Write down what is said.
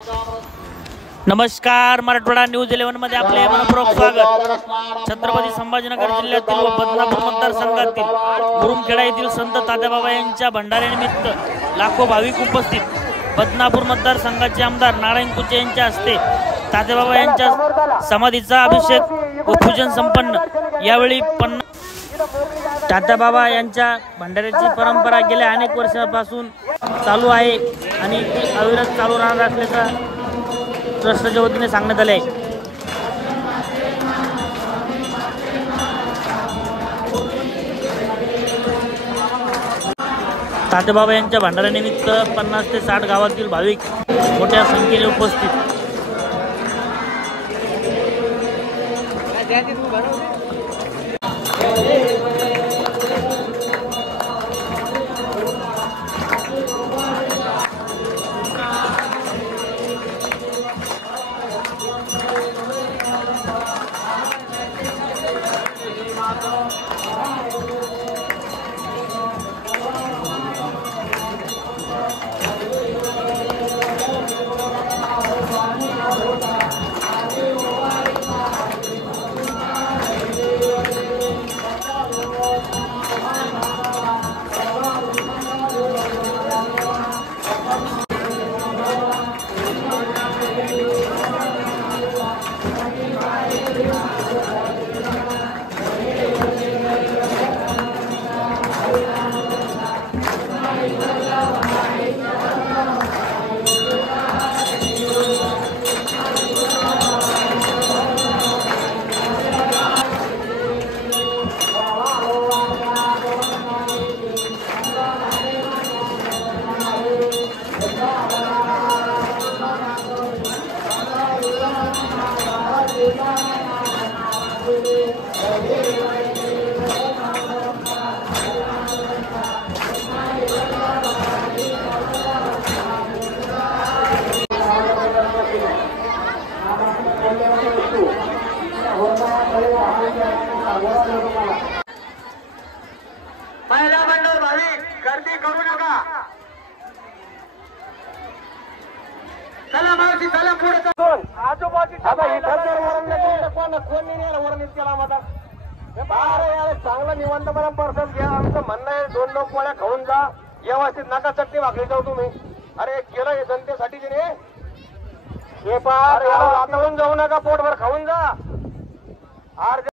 नमस्कार, मराठवाडा न्यूज 11 मध्ये आपले मनपूर्वक स्वागत। छत्रपती संभाजीनगर जिल्ह्यातील व बदनापूर मतदारसंघातील मुरुमखेडा येथील संत तात्याबाबा यांच्या भंडाऱ्यानिमित्त लाखो भाविक उपस्थित। बदनापूर मतदारसंघाचे आमदार नारायण कुचे यांच्या हस्ते तात्याबाबा यांच्या समाधीचा अभिषेक व पूजन संपन्न। यावेळी तात्याबाबा यांच्या भंडाऱ्याची परंपरा गेल्या अनेक वर्षांपासून चालू आहे आणि ती अविरत चालू राहणार असल्याचा ट्रस्टच्या वतीने सांगण्यात आले आहे। तात्याबाबा यांच्या भंडाऱ्यानिमित्त 50 ते 60 गावातील भाविक मोठ्या संख्येने उपस्थित। महिला मंडळ भाविक गर्दी करू नका। चला मावशी, चला पुढे चालून आजूबाजूच्या वरण इतक्याला मदत चांगलं निवंतपणा पर्सन घ्या। आमचं म्हणणं आहे 2 पोळ्या खाऊन जा, व्यवस्थित नका चटणी भाकरी जाऊ तुम्ही। अरे केलं हे जनतेसाठी की नाही, हे पार वातावरण जाऊ नका, पोटभर खाऊन जा।